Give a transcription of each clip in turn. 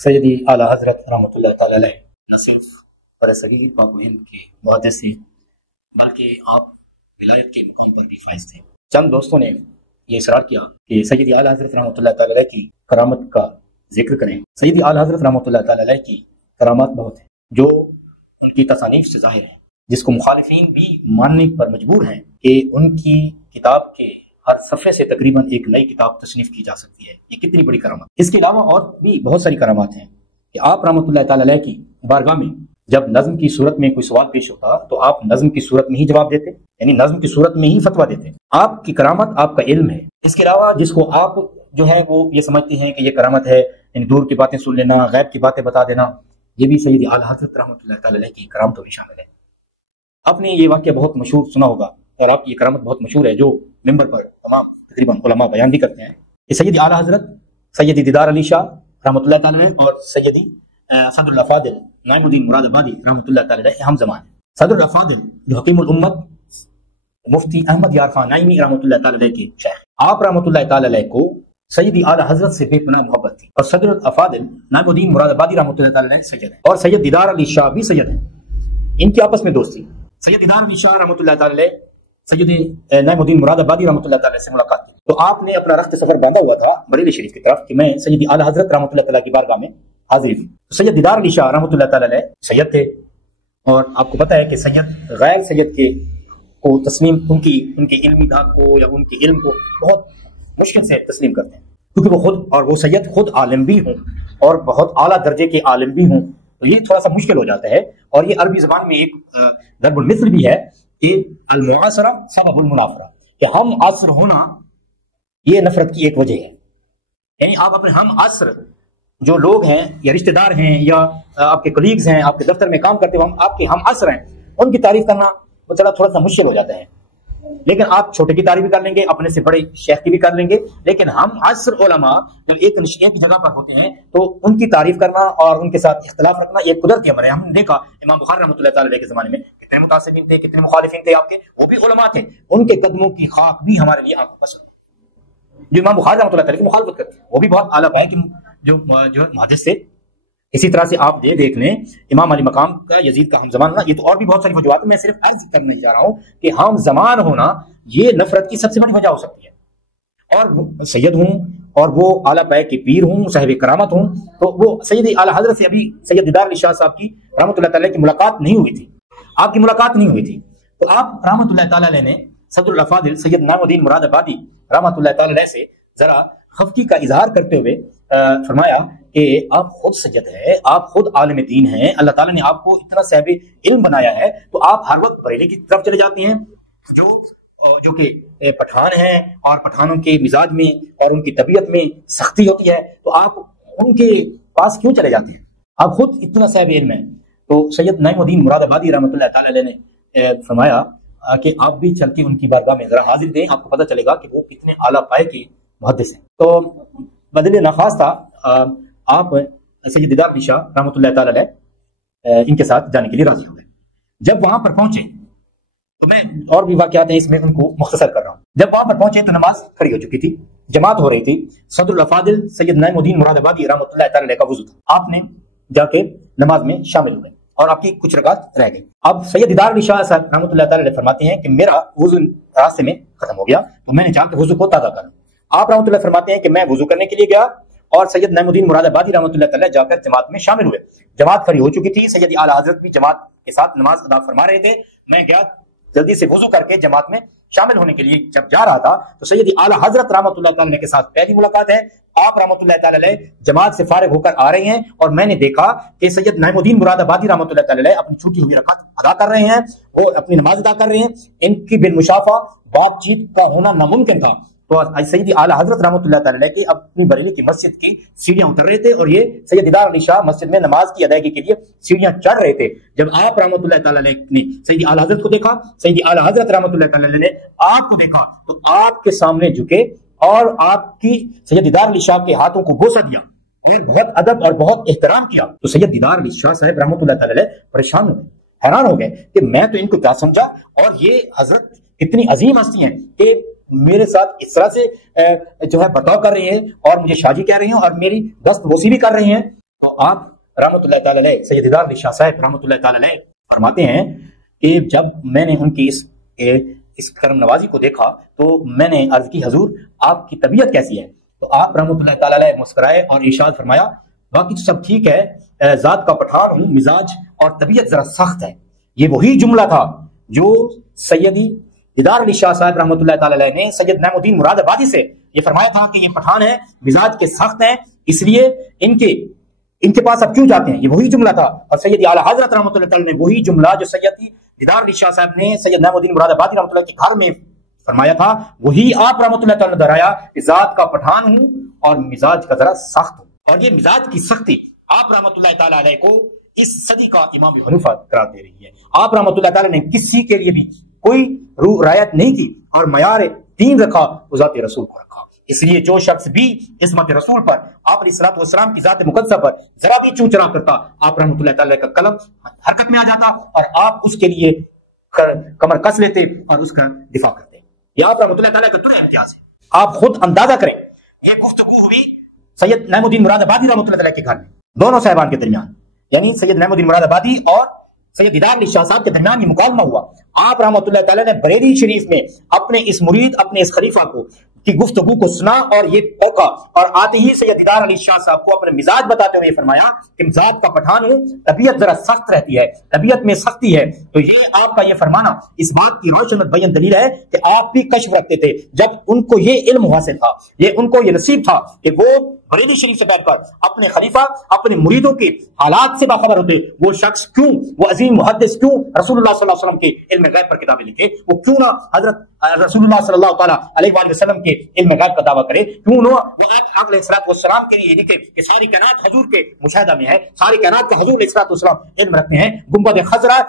سیدی اعلیٰ حضرت رحمۃ اللہ تعالی علیہ نہ صرف برصغیر پاک و ہند کے محدث تھے بلکہ آپ ولایت کے مقام پر بھی فائز تھے۔ چند دوستوں نے یہ اصرار کیا کہ سیدی اعلیٰ حضرت رحمۃ اللہ تعالی علیہ کی کرامت کا ذکر کریں۔ سیدی اعلیٰ حضرت رحمۃ اللہ تعالی علیہ کی کرامات بہت ہیں جو ان کی تصانیف سے ظاہر ہیں، جس کو مخالفین بھی ماننے پر مجبور ہیں کہ ان کی کتاب کے ہر صفحے سے تقریباً ایک نئی کتاب تصنیف کی جا سکتی ہے۔ یہ کتنی بڑی کرامت۔ اس کے علاوہ اور بھی بہت ساری کرامات ہیں کہ آپ رحمۃ اللہ تعالی علیہ کی بارگاہ میں جب نظم کی صورت میں کوئی سوال پیش ہوتا تو آپ نظم کی صورت میں ہی جواب دیتے، یعنی نظم کی صورت میں ہی فتویٰ دیتے۔ آپ کی کرامت آپ کا علم ہے۔ اس کے علاوہ جس کو آپ جو ہے وہ یہ سمجھتے ہیں کہ یہ کرامت ہے، یعنی دور کی باتیں سن لینا، غیب کی باتیں بتا دینا، یہ بھی سیدی اعلیٰ حضرت رحمۃ اللہ تعالی علیہ کی کرامتوں بھی شامل ہے۔ آپ نے یہ واقعہ بہت مشہور سنا ہوگا اور آپ کی یہ کرامت بہت مشہور ہے جو ممبر پر تمام تقریباً علماء بیان بھی کرتے ہیں کہ سیدی اعلیٰ حضرت سیدی دیدار علی شاہ رحمۃ اللہ تعالی علیہ اور سیدی صدر الافاضل نعیم الدین مراد آبادی رحمۃ اللہ تعالی علیہ ہم زمان ہیں۔ صدر الافاضل جو حکیم الامت مفتی احمد یار خان نعیمی رحمۃ اللہ تعالی علیہ کے شیخ، آپ رحمۃ اللہ تعالی علیہ کو سیدی اعلیٰ حضرت سے بے پناہ محبت تھی، اور صدر الافاضل نعیم الدین مراد آبادی رحمۃ اللہ تعالی علیہ سید ہیں، اور سید دیدار علی شاہ بھی سید ہیں۔ ان کی آپس میں دوستی۔ سید دیدار علی شاہ رحمۃ اللہ تعالی علیہ سید نعیم الدین مراد آبادی رحمۃ اللہ تعالی سے ملاقات کی تو آپ نے اپنا رخت سفر باندھا ہوا تھا بریلی شریف کی طرف کہ میں سیدی اعلیٰ حضرت رحمۃ اللہ تعالی کی بارگاہ میں حاضری دی۔ سید دیدار علی شاہ رحمۃ اللہ تعالی علیہ سید تھے، اور آپ کو پتہ ہے کہ سید غیر سید کے کو تسلیم ان کی علمی دھاک کو یا ان کے علم کو بہت مشکل سے تسلیم کرتے ہیں، کیونکہ وہ سید خود عالم بھی ہوں اور بہت اعلیٰ درجے کے عالم بھی ہوں، تو یہ تھوڑا سا مشکل ہو جاتا ہے۔ اور یہ عربی زبان میں ایک ضرب المثل بھی ہے کہ المعاصرہ سبب المنافرہ، کہ ہم عصر ہونا یہ نفرت کی ایک وجہ ہے۔ یعنی آپ اپنے ہم عصر جو لوگ ہیں یا رشتہ دار ہیں یا آپ کے کلیگز ہیں، آپ کے دفتر میں کام کرتے ہوئے آپ کے ہم عصر ہیں، ان کی تعریف کرنا تھوڑا سا مشکل ہو جاتا ہے۔ لیکن آپ چھوٹے کی تعریف بھی کر لیں گے، اپنے سے بڑے شیخ کی بھی کر لیں گے، لیکن ہم عصر علماء جب ایک جگہ پر ہوتے ہیں تو ان کی تعریف کرنا اور ان کے ساتھ اختلاف رکھنا یہ قدرتی امر ہے۔ ہم نے دیکھا امام بخاری رحمۃ اللہ تعالی علیہ کے زمانے میں کتنے متعصبین تھے، کتنے مخالفین تھے آپ کے، وہ بھی علماء تھے، ان کے قدموں کی خاک بھی ہمارے لیے آنکھوں پسند ہے۔ جو امام بخاری رحمۃ اللہ تعالی کی مخالفت کرتے ہیں وہ بھی بہت اعلیٰ پائے کہ جو محدث سے۔ اسی طرح سے آپ دیکھ لیں امام علی مقام کا یزید کا ہم زمان ہونا، یہ تو اور بھی بہت ساری وجوہات، میں صرف عرض کرنا ہی چاہ رہا ہوں کہ ہم زمان ہونا یہ نفرت کی سب سے بڑی وجہ ہو سکتی ہے۔ اور سید ہوں اور وہ اعلیٰ پائے کے پیر ہوں، صاحب کرامت ہوں، تو وہ سید اعلیٰ حضرت سے ابھی سید دیدار علی شاہ صاحب کی رحمۃ اللہ تعالی کی ملاقات نہیں ہوئی تھی، آپ کی ملاقات نہیں ہوئی تھی، تو آپ رحمۃ اللہ تعالی علیہ نے صدر الافاضل سید نعیم الدین مراد آبادی رحمۃ اللہ تعالی علیہ سے ذرا خفگی کا اظہار کرتے ہوئے فرمایا کہ آپ خود سید ہیں، آپ خود عالم دین ہیں، اللہ تعالیٰ نے آپ کو اتنا صاحب علم بنایا ہے، تو آپ ہر وقت بریلی کی طرف چلے جاتے ہیں جو کہ پٹھان ہیں، اور پٹھانوں کے مزاج میں اور ان کی طبیعت میں سختی ہوتی ہے، تو آپ ان کے پاس کیوں چلے جاتے ہیں؟ آپ خود اتنا صاحب علم ہیں۔ تو سید نعیم الدین مراد آبادی رحمۃ اللہ تعالی علیہ نے فرمایا کہ آپ بھی چل کے ان کی بارگاہ میں ذرا حاضر دیں، آپ کو پتہ چلے گا کہ وہ کتنے اعلیٰ پائے کے محدث ہیں۔ تو بدل ناخواستہ آپ سید دیدار علی شاہ رحمۃ اللہ تعالی علیہ ان کے ساتھ جانے کے لیے راضی ہو گئے۔ جب وہاں پر پہنچے تو میں اور بھی واقعات ہیں اس میں ان کو مختصر کر رہا ہوں۔ جب وہاں پر پہنچے تو نماز کھڑی ہو چکی تھی، جماعت ہو رہی تھی، صدر الافاضل سید نعیم الدین مراد آبادی رحمۃ اللہ تعالی علیہ کا وضو تھا، آپ نے جا کے نماز میں شامل ہوئے اور آپ کی کچھ رکعت رہ گئی۔ اب سید دیدار علی شاہ صاحب رحمۃ اللہ تعالی علیہ فرماتے ہیں کہ میرا وضو راستے میں ختم ہو گیا، تو میں نے چاہا کہ وضو کو تازہ کر لوں۔ آپ رحمۃ اللہ فرماتے ہیں کہ میں وضو کرنے کے لیے گیا اور سید نعیم الدین مراد آبادی رحمۃ اللہ تعالی جا کر جماعت میں شامل ہوئے۔ جماعت کھڑی ہو چکی تھی، سید اعلیٰ حضرت بھی جماعت کے ساتھ نماز ادا فرما رہے تھے، میں گیا جلدی سے وضو کر کے جماعت میں شامل ہونے کے لیے جب جا رہا تھا تو سید اعلیٰ حضرت رحمۃ اللہ تعالی کے ساتھ پہلی ملاقات ہے۔ آپ رحمۃ اللہ تعالی علیہ جماعت سے فارغ ہو کر آ رہے ہیں اور میں نے دیکھا کہ سید نعیم الدین مراد آبادی رحمۃ اللہ تعالی علیہ اپنی چھوٹی ہوئی رکعت ادا کر رہے ہیں اور اپنی نماز ادا کر رہے ہیں، ان کی بالمشافہ بات چیت کا ہونا ناممکن تھا۔ تو سید اعلیٰ حضرت رحمۃ اللہ تعالی علیہ کی اپنی بریلی کی مسجد کی سیڑھیاں اتر رہے تھے اور یہ سید دیدار علی شاہ مسجد میں نماز کی ادائیگی کے لیے سیڑھیاں چڑھ رہے تھے۔ جب آپ رحمۃ اللہ تعالی علیہ نے سید اعلیٰ حضرت کو دیکھا، سید اعلیٰ حضرت رحمۃ اللہ تعالی علیہ نے آپ کو دیکھا تو آپ کے سامنے جھکے اور آپ کی سید دیدار علی شاہ کے ہاتھوں کو بوسہ دیا اور بہت ادب اور بہت احترام کیا۔ تو سید دیدار علی شاہ صاحب رحمۃ اللہ تعالی علیہ پریشان ہو گئے، حیران ہو گئے کہ میں تو ان کو کیا سمجھا، اور یہ حضرت اتنی عظیم ہستی ہیں کہ میرے ساتھ اس طرح سے جو ہے برتاؤ کر رہے ہیں اور مجھے شاجی کہہ رہے ہیں اور میری دست بوسی بھی کر رہے ہیں۔ تو آپ رحمۃ اللہ تعالی علیہ سید دیدار علی شاہ صاحب رحمۃ اللہ تعالی علیہ فرماتے ہیں کہ جب میں نے ان کی اس کرم نوازی کو دیکھا تو میں نے عرض کی حضور آپ کی طبیعت کیسی ہے؟ تو آپ رحمۃ اللہ تعالی علیہ مسکرائے اور ارشاد فرمایا باقی تو سب ٹھیک ہے، ذات کا پٹھان ہوں، مزاج اور طبیعت ذرا سخت ہے۔ یہ وہی جملہ تھا جو سیدی دیدار علی شاہ صاحب رحمۃ اللہ تعالی علیہ نے سید نعیم الدین مراد آبادی سے یہ فرمایا تھا کہ یہ پٹھان ہے، مزاج کے سخت ہیں، اس لیے ان کے پاس اب کیوں جاتے ہیں؟ یہ وہی جملہ تھا۔ اور سید اعلیٰ حضرت رحمۃ اللہ تعالی نے وہی جملہ جو سیدی دیدار علی شاہ صاحب نے سید نعیم الدین مراد آبادی رحمۃ اللہ کے گھر میں فرمایا تھا، وہی آپ رحمۃ اللہ تعالی نے دہرایا کہ ذات کا پٹھان ہوں اور مزاج کا ذرا سخت ہوں۔ اور یہ مزاج کی سختی آپ رحمۃ اللہ تعالی علیہ کو اس صدی کا امام حنیفہ قرار دے رہی ہے۔ آپ رحمۃ اللہ تعالی نے کسی کے لیے بھی کوئی رعایت نہیں کی اور معیار دین رکھا، وہ ذات رسول کو رکھا۔ اس لیے جو شخص بھی عصمت رسول پر، آپ علیہ الصلوۃ والسلام کی ذات مقدسہ پر ذرا بھی چوں چرا کرتا، آپ رحمۃ اللہ تعالی کا قلم حرکت میں آ جاتا اور آپ اس کے لیے کمر کس لیتے اور اس کا دفاع کرتے۔ یہ آپ رحمۃ اللہ تعالی کا درہ امتیاز ہے۔ آپ خود اندازہ کریں، یہ گفتگو ہوئی سید نعیم الدین مراد آبادی رحمۃ اللہ تعالی کے گھر میں، دونوں صاحبان کے درمیان، یعنی سید نعیم الدین مراد آبادی اور سید دیدار علی شاہ صاحب کے درمیان یہ مکالمہ ہوا۔ آپ رحمۃ اللہ تعالی نے بریلی شریف میں اپنے اس مرید، اپنے اس خلیفہ کو کی گفتگو کو سنا اور یہ پوکا، اور آتے ہی سید دیدار علی شاہ صاحب کو اپنے مزاج بتاتے ہوئے فرمایا کہ مزاج کا پٹھان ہوں، طبیعت ذرا سخت رہتی ہے، طبیعت میں سختی ہے۔ تو یہ آپ کا یہ فرمانا اس بات کی روشن بیان دلیل ہے کہ آپ بھی کشف رکھتے تھے جب ان کو یہ علم حاصل تھا، ان کو یہ نصیب تھا کہ وہ بریلی شریف سے بیٹھ کر اپنے خلیفہ، اپنے مریدوں کے حالات سے باخبر ہوتے۔ وہ شخص کیوں، وہ عظیم محدث کیوں رسول اللہ صلی اللہ علیہ وسلم کے علم غیب پر کتابیں لکھے؟ وہ کیوں نہ حضرت رسول اللہ صلی اللہ تعالیٰ علیہ وآلہ وسلم کے علم غیب کا دعویٰ کرے؟ کیوں نہ وہ علیہ الصلوۃ والسلام کے لیے لکھے کہ ساری کائنات حضور کے مشاہدہ میں ہے، ساری کائنات کا حضور علیہ الصلوۃ والسلام علم رکھتے ہیں۔ گنبد خضرا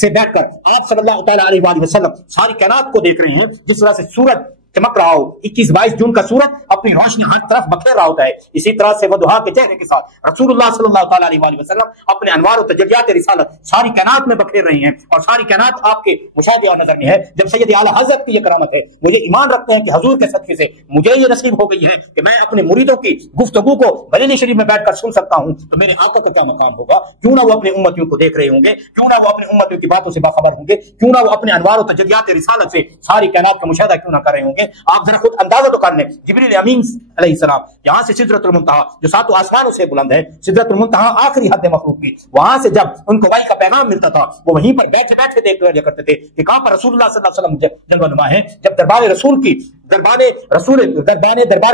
سے بیٹھ کر آپ صلی اللہ تعالیٰ علیہ وآلہ وسلم ساری کائنات کو دیکھ رہے ہیں، جس طرح سے سورج چمک رہا ہو، 21-22 جون کا سورج اپنی روشنی ہر طرف بکھیر رہا ہوتا ہے، اسی طرح سے وضحا کے چہرے کے ساتھ رسول اللہ صلی اللہ تعالیٰ علیہ وآلہ وسلم اپنے انوار و تجلیات رسالت ساری کائنات میں بکھیر رہے ہیں، اور ساری کائنات آپ کے مشاہدے اور نظر میں ہے۔ جب سید اعلیٰ حضرت کی یہ کرامت ہے، وہ یہ ایمان رکھتے ہیں کہ حضور کے صدقے سے مجھے یہ نصیب ہو گئی ہے کہ میں اپنے مریدوں کی گفتگو کو بریلی شریف میں بیٹھ کر سن سکتا ہوں، تو میرے آقا کو کیا مقام ہوگا؟ کیوں نہ وہ اپنے امتیوں کو دیکھ رہے ہوں گے، کیوں نہ وہ اپنے امتیوں کی باتوں سے باخبر ہوں گے، کیوں نہ وہ اپنے انوار و تجلیات رسالت سے ساری کائنات کا مشاہدہ کیوں نہ کر رہے ہوں گے؟ آپ ذرا خود اندازہ تو کر لیں، جبریل امین علیہ السلام یہاں سے سدرۃ المنتہا جو ساتوں آسمانوں سے بلند ہے، سدرۃ المنتہا آخری حد مخلوق کی، وہاں سے جب ان کو وحی کا پیغام ملتا تھا وہ وہیں پر بیٹھے بیٹھے دیکھ لیا کرتے تھے کہ کہاں پر رسول اللہ صلی اللہ علیہ وسلم جلوہ نما ہے۔ جب دربار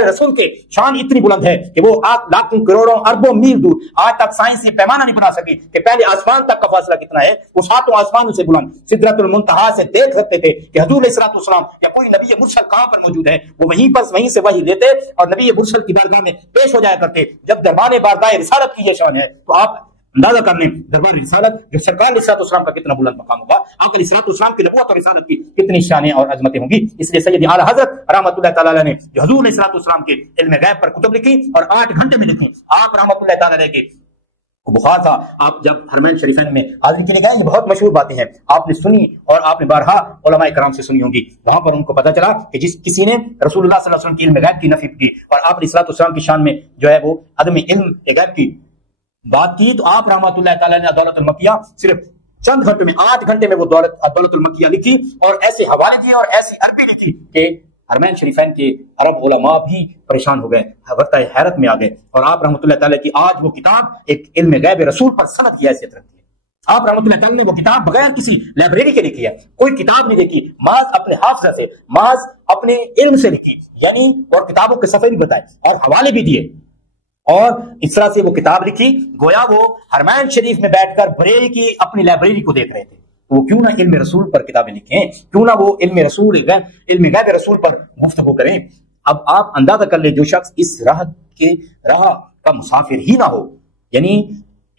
رسول کے شان اتنی بلند ہے کہ وہ لاکھوں کروڑوں اربوں میل دور، آج تک سائنس یہ پیمانہ نہیں بنا سکی کہ پہلے آسمان تک کا فاصلہ کتنا ہے، وہ ساتوں آسمانوں سے بلند سدرۃ المنتہا سے دیکھ سکتے تھے کہ حضور علیہ الصلوۃ والسلام یا کوئی نبی مرسل کہاں پر موجود ہے، وہ وہیں سے وحی لیتے اور نبی مرسل کی بارگاہ میں پیش ہو جایا کرتے۔ جب دربار بارگاہ رسالت کی یہ شان ہے تو آپ اندازہ کر لیں دربار رسالت جو سرکار علیہ الصلوۃ والسلام کا کتنا بلند مقام ہوگا، آپ علیہ الصلوۃ والسلام کی نبوت اور رسالت کی کتنی شانیں اور عظمتیں ہوں گی۔ اس لیے سید اعلیٰ حضرت رحمۃ اللہ تعالی علیہ نے جو حضور علیہ الصلوۃ والسلام کے علم غیب پر کتب لکھی اور 8 گھنٹے میں لکھی، آپ رحمۃ اللہ تعالی علیہ کے بخار تھا، آپ جب حرمین شریفین میں حاضری کے لیے گئے، یہ بہت مشہور باتیں ہیں آپ نے سنی اور آپ نے بارہا علماء کرام سے سنی ہوں گی۔ وہاں پر ان کو پتا چلا کہ کسی نے رسول اللہ صلی اللہ علیہ وسلم کی علم غیب کی نفی کی اور آپ علیہ الصلوۃ والسلام کی شان میں جو ہے وہ عدم علم غیب کی بات کی، تو آپ رحمۃ اللہ تعالی نے دولت المکیہ صرف چند گھنٹوں میں 8 گھنٹے میں وہ دولت المکیہ لکھی اور ایسے حوالے دیے اور ایسی عربی لکھی کہ حرمین شریفین کے عرب علماء بھی پریشان ہو گئے، وقت حیرت میں آ گئے، اور آپ رحمۃ اللہ تعالی کی آج وہ کتاب ایک علم غیب رسول پر سند کی حیثیت رکھتی ہے۔ آپ رحمۃ اللہ تعالی نے وہ کتاب بغیر کسی لائبریری کے لکھی ہے، کوئی کتاب نہیں دیکھی، محض اپنے حافظہ سے، محض اپنے علم سے لکھی، یعنی اور کتابوں کے صفحے بھی بتائے اور حوالے بھی دیے، اور اس طرح سے وہ کتاب لکھی گویا وہ حرمین شریف میں بیٹھ کر بریلی کی اپنی لائبریری کو دیکھ رہے تھے۔ وہ کیوں نہ علم رسول پر کتابیں لکھیں، کیوں نہ وہ علم غیب رسول پر گفتگو کریں۔ اب آپ اندازہ کر لیں جو شخص اس راہ کا مسافر ہی نہ ہو، یعنی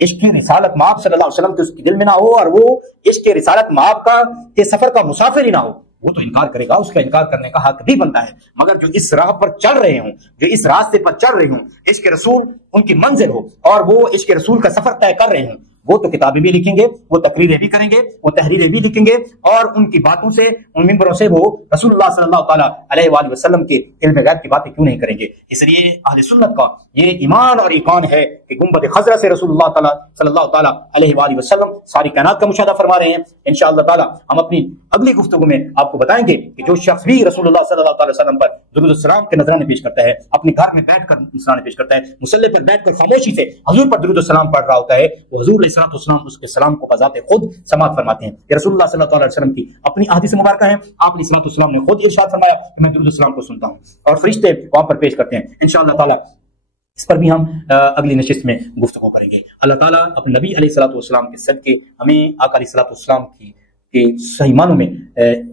عشق کی رسالت مآب صلی اللہ علیہ وسلم کے اس کے دل میں نہ ہو اور وہ عشق رسالت مآب کے سفر کا مسافر ہی نہ ہو، وہ تو انکار کرے گا، اس کا انکار کرنے کا حق بھی بنتا ہے۔ مگر جو اس راہ پر چل رہے ہوں، جو اس راستے پر چل رہے ہوں، عشق رسول ان کی منزل ہو اور وہ عشق رسول کا سفر طے کر رہے ہوں، وہ تو کتابیں بھی لکھیں گے، وہ تقریریں بھی کریں گے، وہ تحریریں بھی لکھیں گے، اور ان کی باتوں سے، ان ممبروں سے وہ رسول اللہ صلی اللہ تعالیٰ علیہ وآلہ وسلم کے علم غیب کی باتیں کیوں نہیں کریں گے؟ اس لیے اہل سنت کا یہ ایمان اور ایقان ہے کہ گنبد خضرا سے رسول اللہ تعالیٰ صلی اللہ تعالیٰ علیہ وآلہ وسلم ساری کائنات کا مشاہدہ فرما رہے ہیں۔ انشاءاللہ تعالیٰ ہم اپنی اگلی گفتگو میں آپ کو بتائیں گے کہ جو شخص بھی رسول اللہ صلی اللہ علیہ وسلم پر درود السلام کے نذرانے پیش کرتا ہے، اپنے گھر میں بیٹھ کر نذرانے پیش کرتا ہے، مصلی پر بیٹھ کر خاموشی سے حضور پر درود السلام پڑھ رہا ہوتا ہے، تو حضور علیہ السلام اس کے سلام کو بذات خود سماعت فرماتے ہیں۔ یہ رسول اللہ صلی اللہ علیہ وسلم کی اپنی احادیث مبارکہ ہیں، آپ علیہ السلام نے خود ارشاد فرمایا کہ میں درود السلام کو سنتا ہوں، اور فرشتے وہاں پر پیش کرتے ہیں۔ انشاءاللہ تعالیٰ اس پر بھی ہم اگلی نشست میں گفتگو کریں گے۔ اللہ تعالیٰ اپنے نبی علیہ الصلوۃ والسلام کے صدقے ہمیں آقا علیہ الصلوۃ والسلام کے صحیح معنوں میں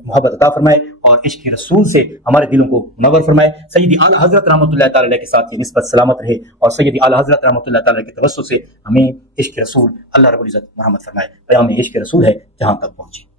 محبت عطا فرمائے، اور عشق رسول سے ہمارے دلوں کو منور فرمائے۔ سیدی اعلیٰ حضرت رحمۃ اللہ تعالیٰ علیہ کے ساتھ یہ نسبت سلامت رہے، اور سیدی اعلیٰ حضرت رحمۃ اللہ تعالیٰ کے توسط سے ہمیں عشق رسول اللہ رب العزت مرحمت فرمائے۔ پیام عشق رسول ہے جہاں تک پہنچے۔